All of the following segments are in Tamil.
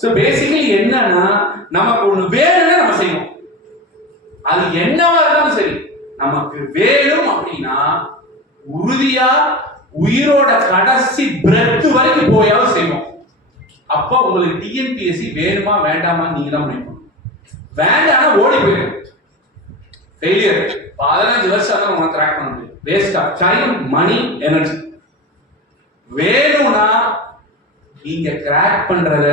ஸோ பேசிக்கலி என்னன்னா நமக்கு ஒண்ணு வேணும்னு நம்ம செய்வோம். அது என்னவா இருந்தாலும் சரி, நமக்கு வேணும் அப்படின்னா உறுதியா உயிரோட கடைசி பிரெத் வரைக்கும் போயாவது செய்வோம். அப்போ உங்களுக்கு டிஎன்பிஎஸ்சி வேணுமா வேண்டாமா நீங்க தான் முடிவு. வேண்டாம்னா ஓடி போயிடும். ஃபெயிலியர் 15 வருஷம் தான் உனக்கு கிராக் பண்ண முடியும். Waste of time, money, energy. வேணும்னா நீங்க கிராக் பண்றத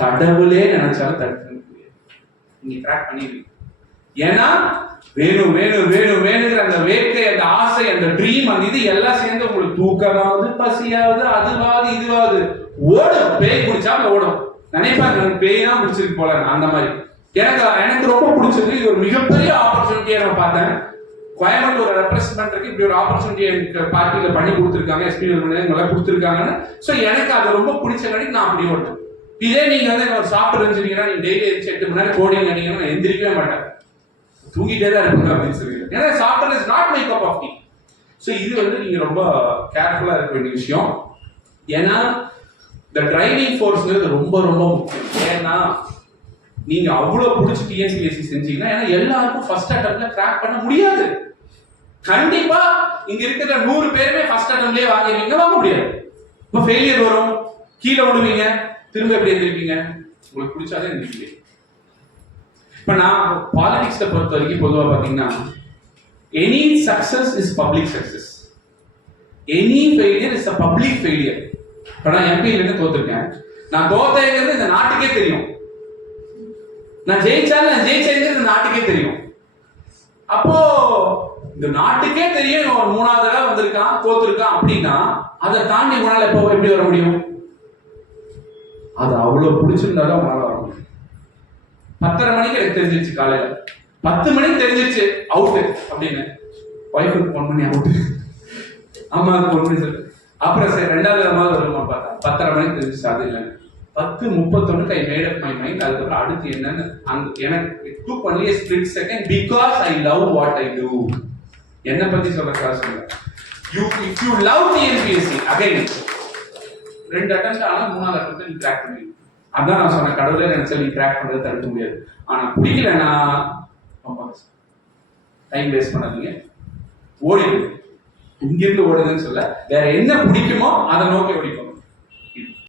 கடவுளே நினைச்சாலும் தடுக்க முடியாது. நீங்க கிராக் பண்ணிடுவீங்க. ஏன்னா வேணும் வேணும் வேணும் வேணுங்கிற அந்த வேட்கை, அந்த ஆசை, அந்த ட்ரீம், அந்த இது எல்லாம் சேர்ந்து உங்களுக்கு தூக்கமாவது, பசியாவது, அதுவாது இதுவாது ஓடும். பேய் பிடிச்சாலும் ஓடும். நினைப்பாங்க எனக்கு பேய் தான் பிடிச்சிருக்கு போல. அந்த மாதிரி எனக்கு ரொம்ப பிடிச்சது. இது ஒரு மிகப்பெரிய ஆப்பர்ச்சுனிட்டியை நான் பார்த்தேன். கோயம்புத்தூர் ரெப்ரசென்ட் பண்றதுக்கு இப்படி ஒரு ஆப்பர்ச்சுனிட்டி எனக்கு பார்ட்டியில பண்ணி கொடுத்துருக்காங்க, எஸ்பிஎல் கொடுத்துருக்காங்கன்னு. ஸோ எனக்கு அது ரொம்ப பிடிச்சங்காட்டி நான் அப்படி ஓட்டேன். இதே நீங்க வந்து ஒரு சாஃப்ட்வேர் இன்ஜினியரா நீங்க டெய்லி 8 மணி நேரம் கோடிங் அடிக்கணும், நான் எந்திரிக்கவே மாட்டேன், தூங்கிட்டே தான் இருப்பீங்க அப்படின்னு சொல்லி. ஏன்னா software is not my cup of tea. So இது வந்து நீங்க ரொம்ப கேர்ஃபுல்லா இருக்க வேண்டிய விஷயம். ஏன்னா இந்த டிரைவிங் ஃபோர்ஸ்ங்கிறது ரொம்ப ரொம்ப முக்கியம். ஏன்னா நீங்க அவ்வளவு பிடிச்சி டிஎன்பிஎஸ்சி செஞ்சீங்கன்னா, ஏன்னா எல்லாருக்கும் ஃபர்ஸ்ட் அட்டெம்ப்ட்ல கிராக் பண்ண முடியாது. கண்டிப்பா இங்க இருக்கிற 100 பேருமே ஃபர்ஸ்ட் அட்டெம்ப்ட்லயே வாங்குவீங்க, வாங்க முடியாது. இப்போ ஃபெயிலியர் வரும், கீழே விடுவீங்க, திரும்ப எப்படி எந்திரிப்பீங்க? உங்களுக்கு பிடிச்சாலே எந்திரிப்பீங்க. இப்ப நான் பாலிடிக்ஸ்ல பொறுத்த வரைக்கும் பொதுவா பாத்தீங்கன்னா, any success is public success, any failure is a public failure. இப்ப நான் எம்பில இருந்து தோத்துருக்கேன். நான் தோத்தேங்கிறது இந்த நாட்டுக்கே தெரியும். நான் ஜெயிச்சாலும் நான் ஜெயிச்சேங்கிறது இந்த நாட்டுக்கே தெரியும். அப்போ இந்த நாட்டுக்கே தெரியும் ஒரு 3வது தடவை வந்திருக்கான், தோத்துருக்கான் அப்படின்னா அதை தாண்டி உங்களால எப்போ எப்படி வர முடியும்? அது அவ்வளவு பிடிச்சிருந்தாலும் உங்களால வர முடியும். 10:30 மணிக்கு எனக்கு தெரிஞ்சிருச்சு, காலையில 10 மணிக்கு தெரிஞ்சிருச்சு அவுட்டு அப்படின்னு. ஒய்ஃபுக்கு ஃபோன் பண்ணி அவுட்டு, அம்மாவுக்கு ஃபோன் பண்ணி சொல்லு. அப்புறம் சரி 2வது தடவை வருமா பார்த்தா 10:30 மணிக்கு தெரிஞ்சிச்சு. அது இல்லைன்னு 10:31 I made up my mind. அதுக்கப்புறம் அடுத்து என்னன்னு எனக்கு it took only a split second because I love what I do. என்ன பத்தி சொல்றதா சொல்ல, if you love TNPSC again 2 attempt ஆனா 3வது அட்டெம்ப்ட் நீ கிராக் பண்ணுவீங்க. அதான் நான் சொன்னேன், கடவுளே நினைச்சா நீ கிராக் பண்றது தடுக்க முடியாது. ஆனா பிடிக்கலன்னா டைம் வேஸ்ட் பண்ணாதீங்க, ஓடிடுங்க. இங்கிருந்து ஓடுதுன்னு சொல்ல, வேற என்ன பிடிக்குமோ அதை நோக்கி ஓடிக்கணும்.